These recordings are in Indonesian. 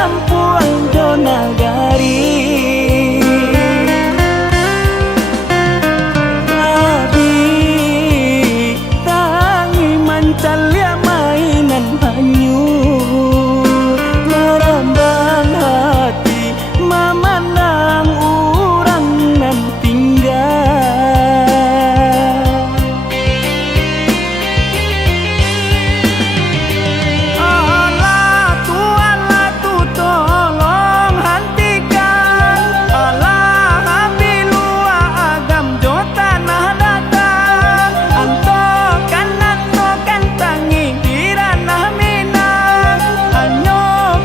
kampuang jo nagari. Calia mainan hanyut merambang hati memandang orang nan tinggal. Allah tu tolong hentikan, Allah habilua agam jo tanah datang antokan tangi di ranah Minang, hanyo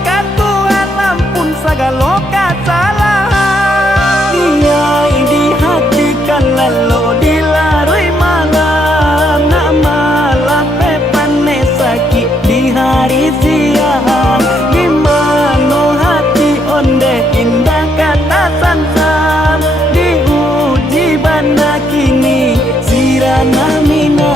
katuan lampun sagalo kesalahan. Dia di hati kan lalu dilarui malam, nak malah pepane sakit di hari siang. Di mana hati onde indah kata sansam, diuji bana kini si ranah Minang.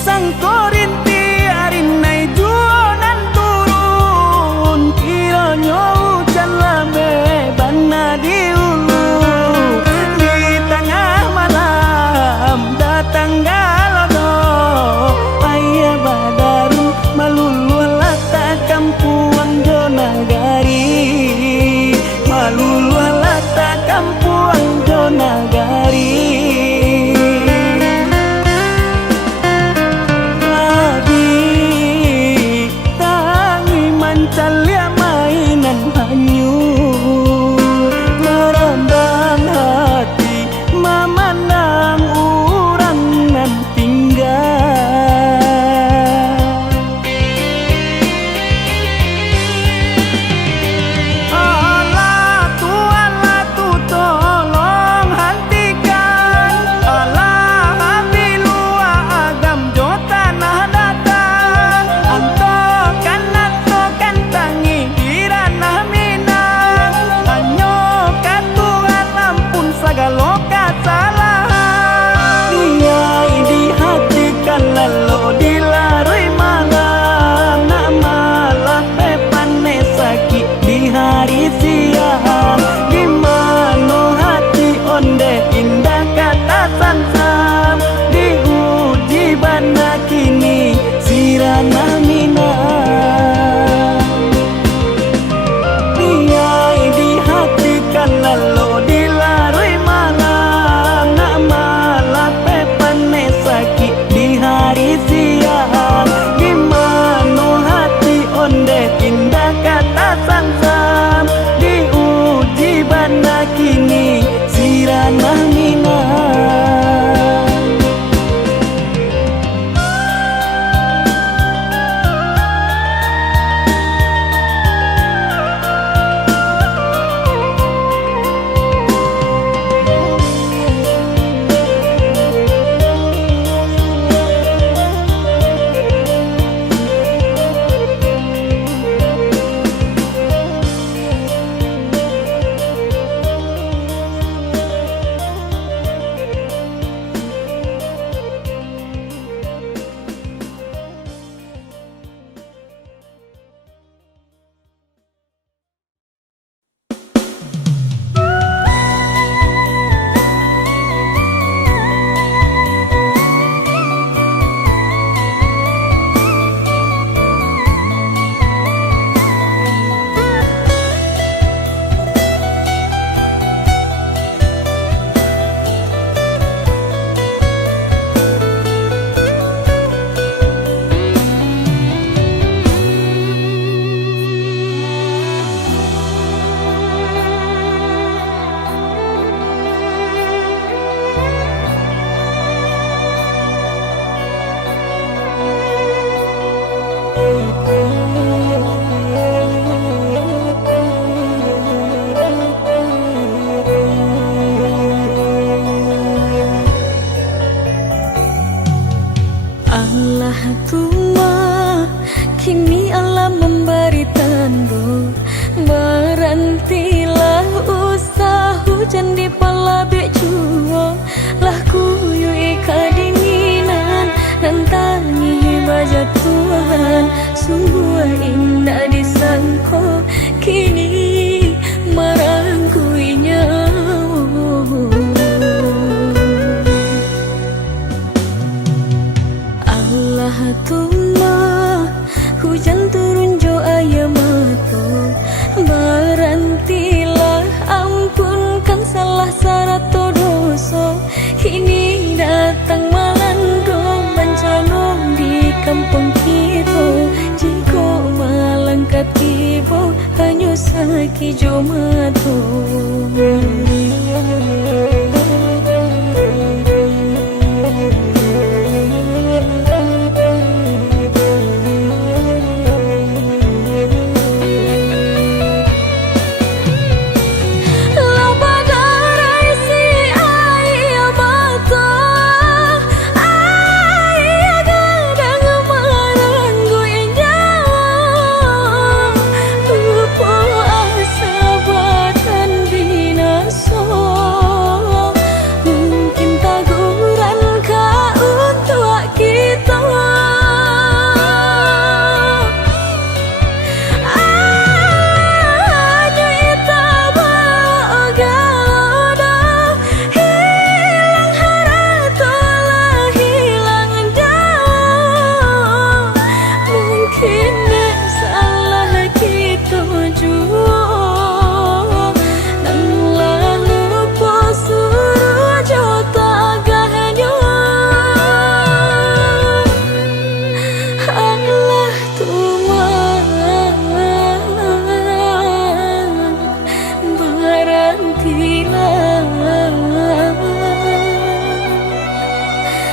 Sang korinti arinai juanan turun, kiranya hujan lambe bana di hulu. Di tengah malam datang galodo, ayah badaru malulu lata kampuang jo nagari, malulu lata kampuang jo nagari. Allah Tuma, kini Allah memberi tanda. Berhentilah usah hujan di palabek jua. Lah kuyui kedinginan nantangi baja Tuhan. Sungguh indah disangko kini merangkuinya. Allah Tuma, hujan turun jo air mata. Berhentilah ampunkan salah sarato dosa. Kini datang melanda bencana di kampung kita. Jika malangkat tiba hanya sekijo mata.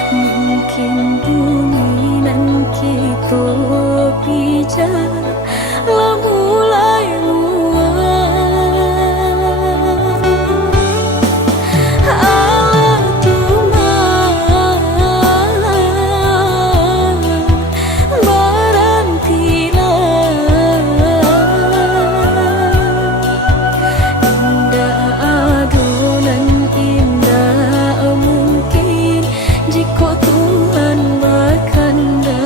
Mungkin bumi nan kita bicara lah mulai muak. Allah Tuhan, berhentilah. Indah adonan indah mungkin jika Tuhan berkehendak.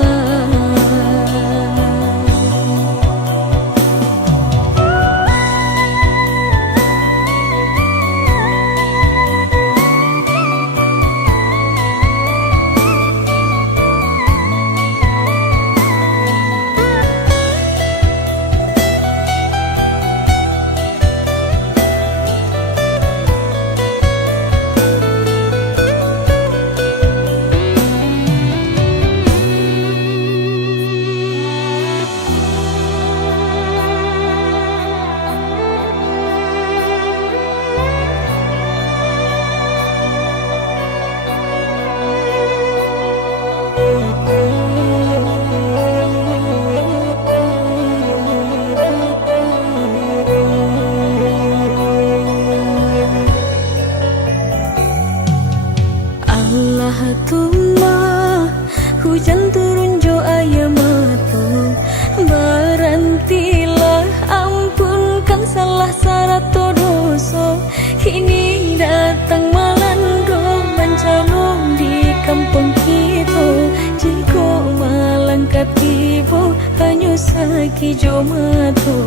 Allah Tuma, hujan turun jo air mata. Berhentilah ampunkan salah sarato dosa. Kini datang melanda bencana di kampung kita. Jika malangkat tiba hanya sekijo mata.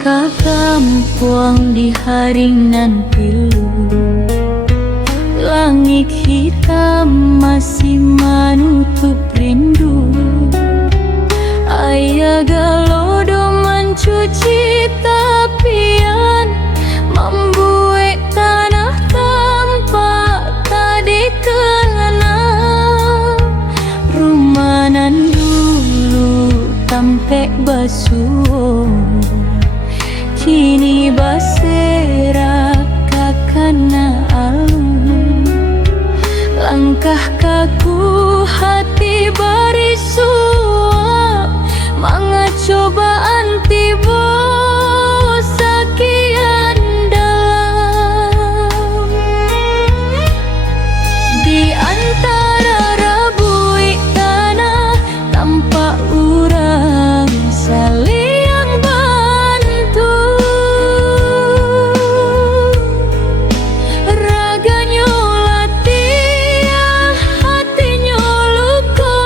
Ka kampung di haringan pilu, langit hitam masih menutup rindu. Ayah galodo mencuci tapian, membuat tanah tampak tadi kenal. Rumah nan dulu pek basuh kini basera kakana alun langkah kaku hati barisua manga cobaan tiba sekian dalam di antara rabui tanah tanpa urang saling bantu raganya latih hatinya luka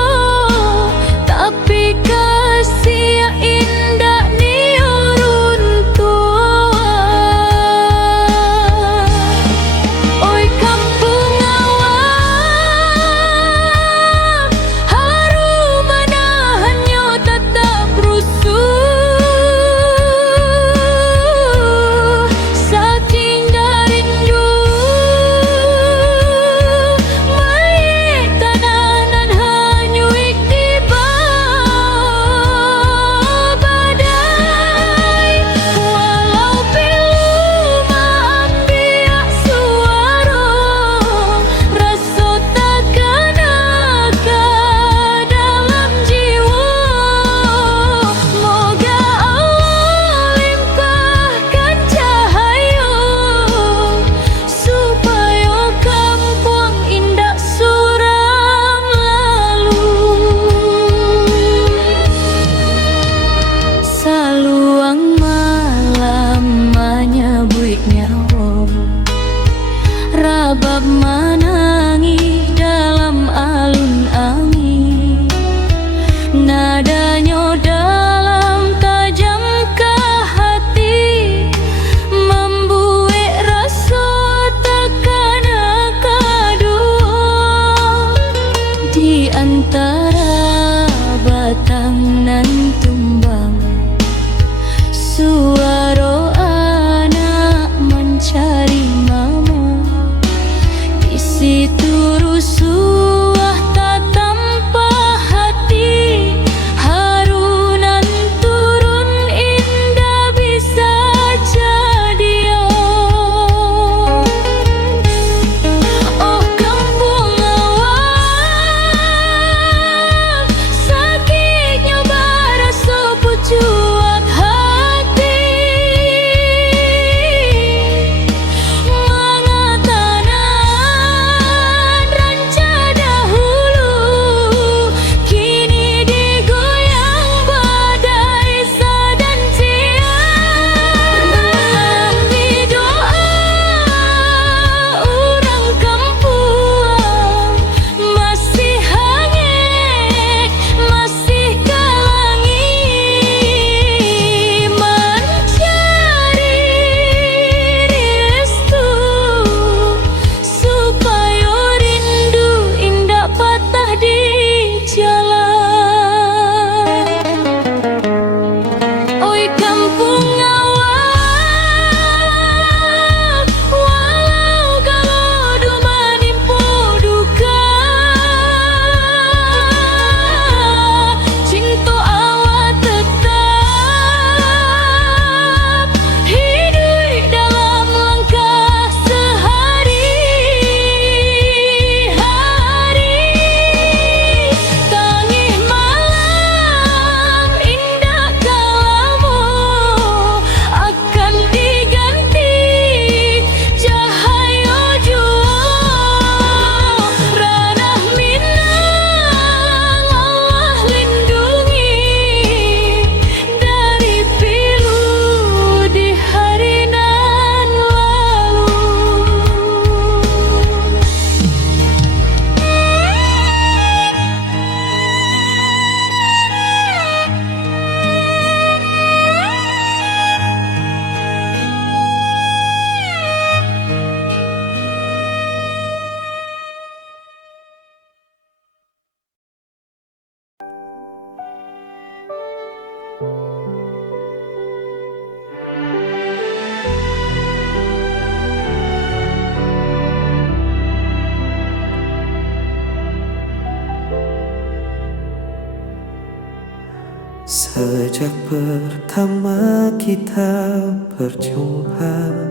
Sejak pertama kita berjumpa,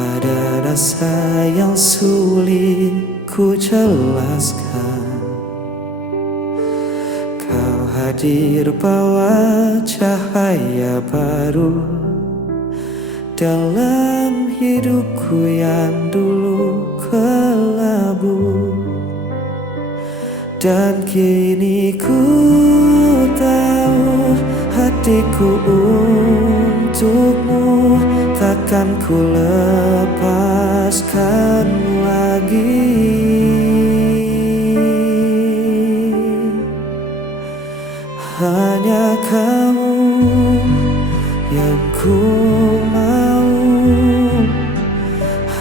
ada rasa yang sulit ku jelaskan. Kau hadir bawa cahaya baru dalam hidupku yang dulu kelabu. Dan kini ku tahu hatiku untukmu takkan ku lepaskan lagi. Hanya kamu yang ku mau,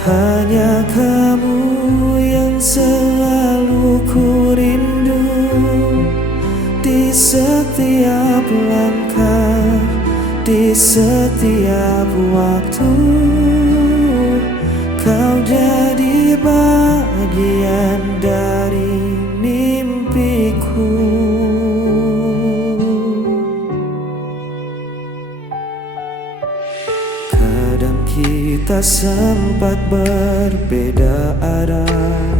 hanya kamu yang selalu ku rindu. Di setiap langkah, di setiap waktu, kau jadi bagian dari mimpiku. Kadang kita sempat berbeda arah,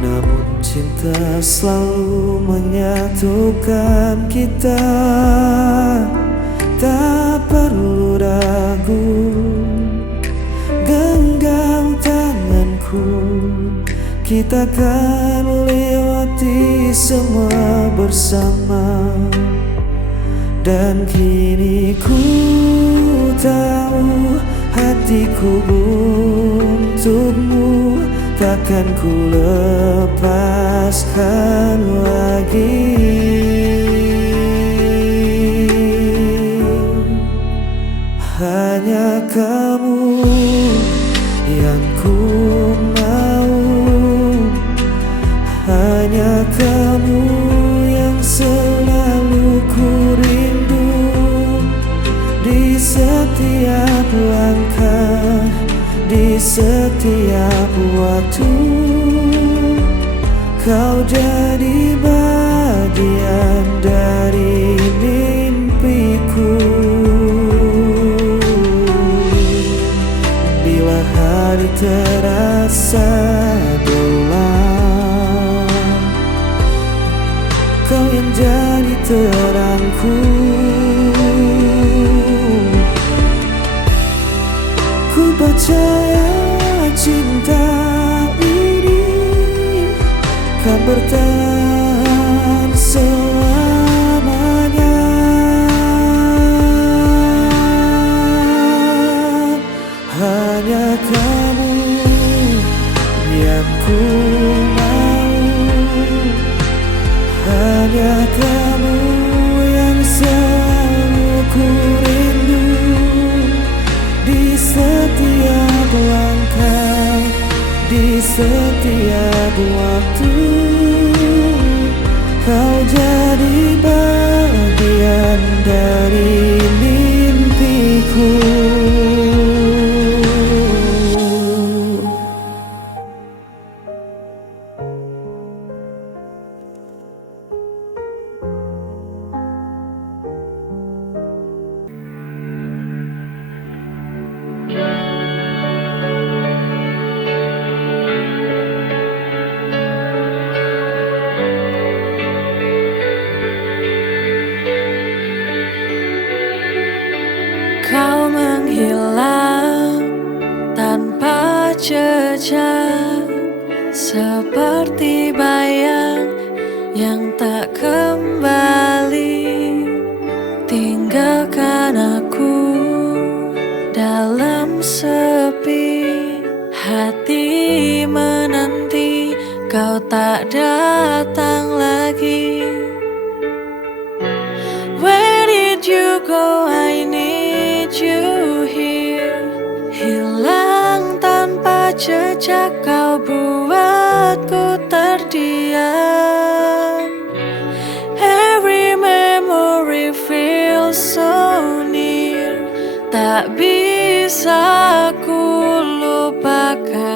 namun cinta selalu menyatukan kita. Tak perlu ragu, genggam tanganku, kita akan lewati semua bersama. Dan kini ku tahu hatiku untukmu takkan ku lepaskan lagi. Hanya kamu yang ku mau, hanya kamu yang selalu ku rindu. Di setiap langkah, di setiap waktu, kau jadi bagian dari mimpiku. Bila hari terasa gelap, kau yang jadi terangku. Ku percaya cinta ini kan bertahan selamanya. Hanya kamu yang ku mau, hanya kamu yang selalu ku rindu. Di setiap langkah, di setiap waktu, kau jadi bagian dari mimpiku. Kau menghilang tanpa jejak, seperti bayang yang tak kembali. Tinggalkan aku dalam sepi, hati menanti kau tak datang lagi. Where did you go? I need you here. Hilang tanpa jejak, kau buatku terdiam. Every memory feels so near, tak bisa ku lupakan.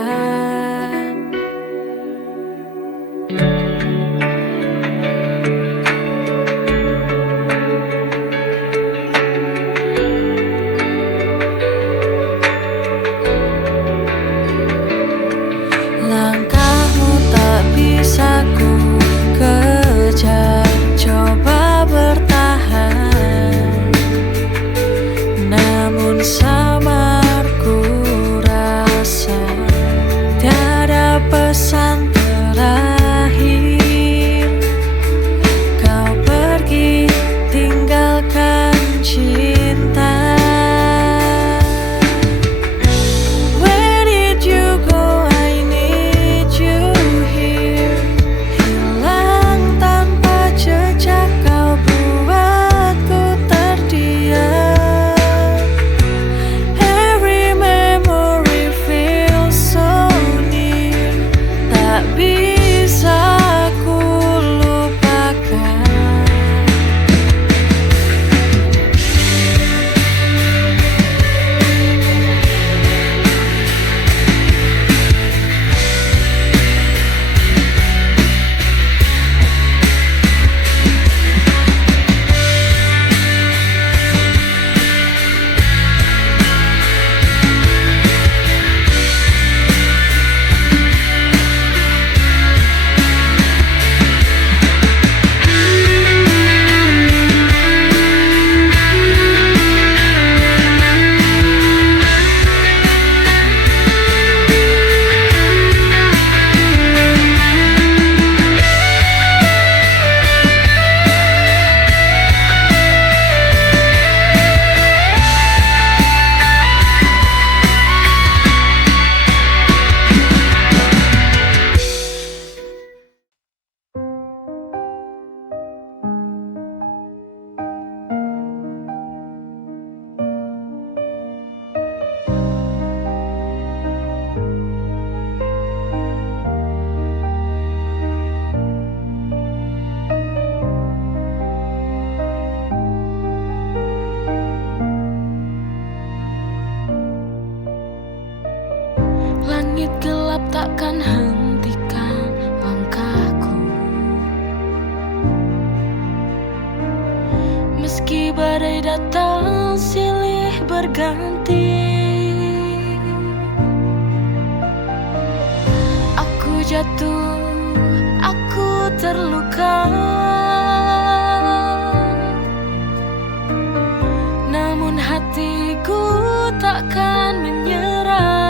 Meski badai datang silih berganti, aku jatuh, aku terluka, namun hatiku takkan menyerah.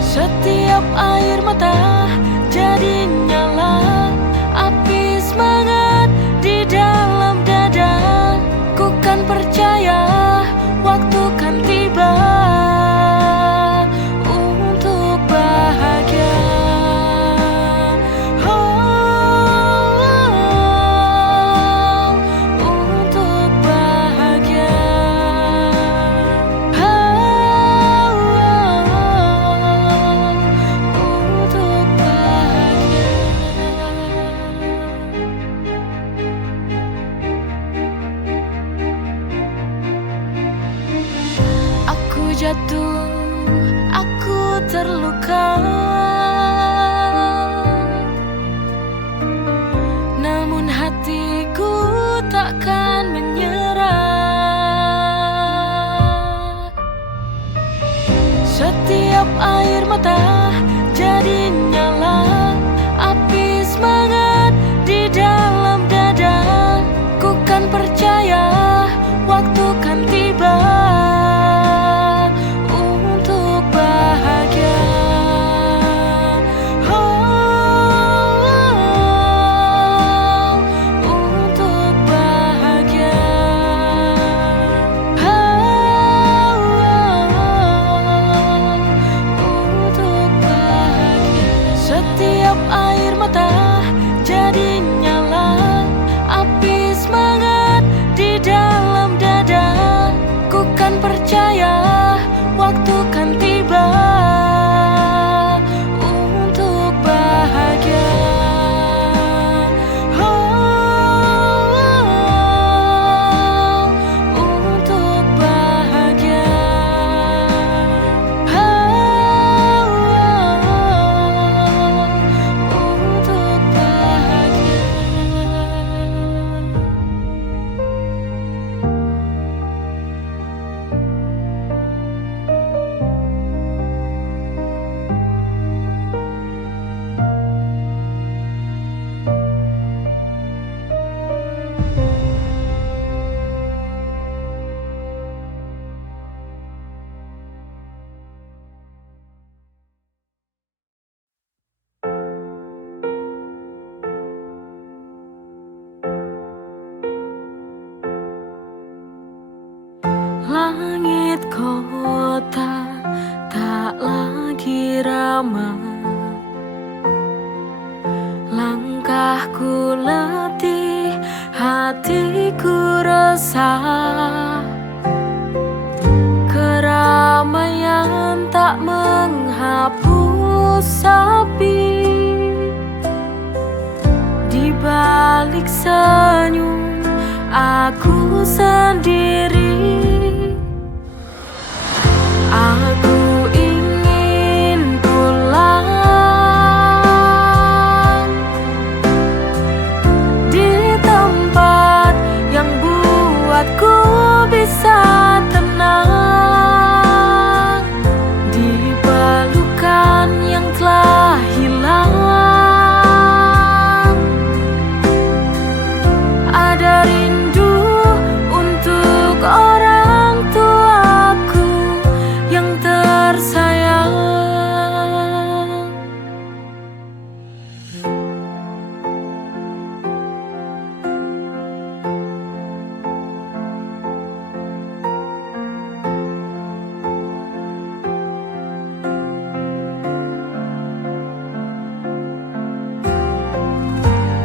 Setiap air mata jadi nyala api semangat di dalam dada. Ku kan percaya waktu kan tiba untuk bahagia. Untuk bahagia. Untuk bahagia. Aku jatuh, aku terluka, namun hatiku takkan menyerah. Setiap air mata jadi nyala api semangat di dalam dada. Ku kan percaya waktu kan tiba untuk bahagia. Untuk bahagia. Untuk bahagia. Setiap air mata jadi nyala api semangat di dalam dada. Ku kan percaya waktu kan tiba untuk bahagia. Untuk bahagia. Untuk bahagia. Langit kota tak lagi ramai, langkahku letih, hatiku resah. Keramaian tak menghapus sepi, di balik senyum aku sendiri. Aku ingin pulang di tempat yang buatku bisa tenang, di pelukan yang telah hilang. Ada rindu untuk orang tuaku yang tersayang.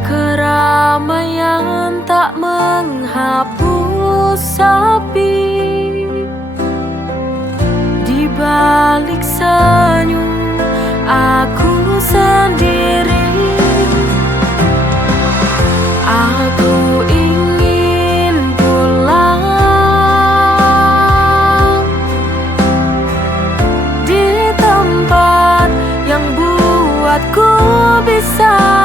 Keramaian tak menghapus sepi, di balik senyum aku sendiri. Aku ingin pulang di tempat yang buatku bisa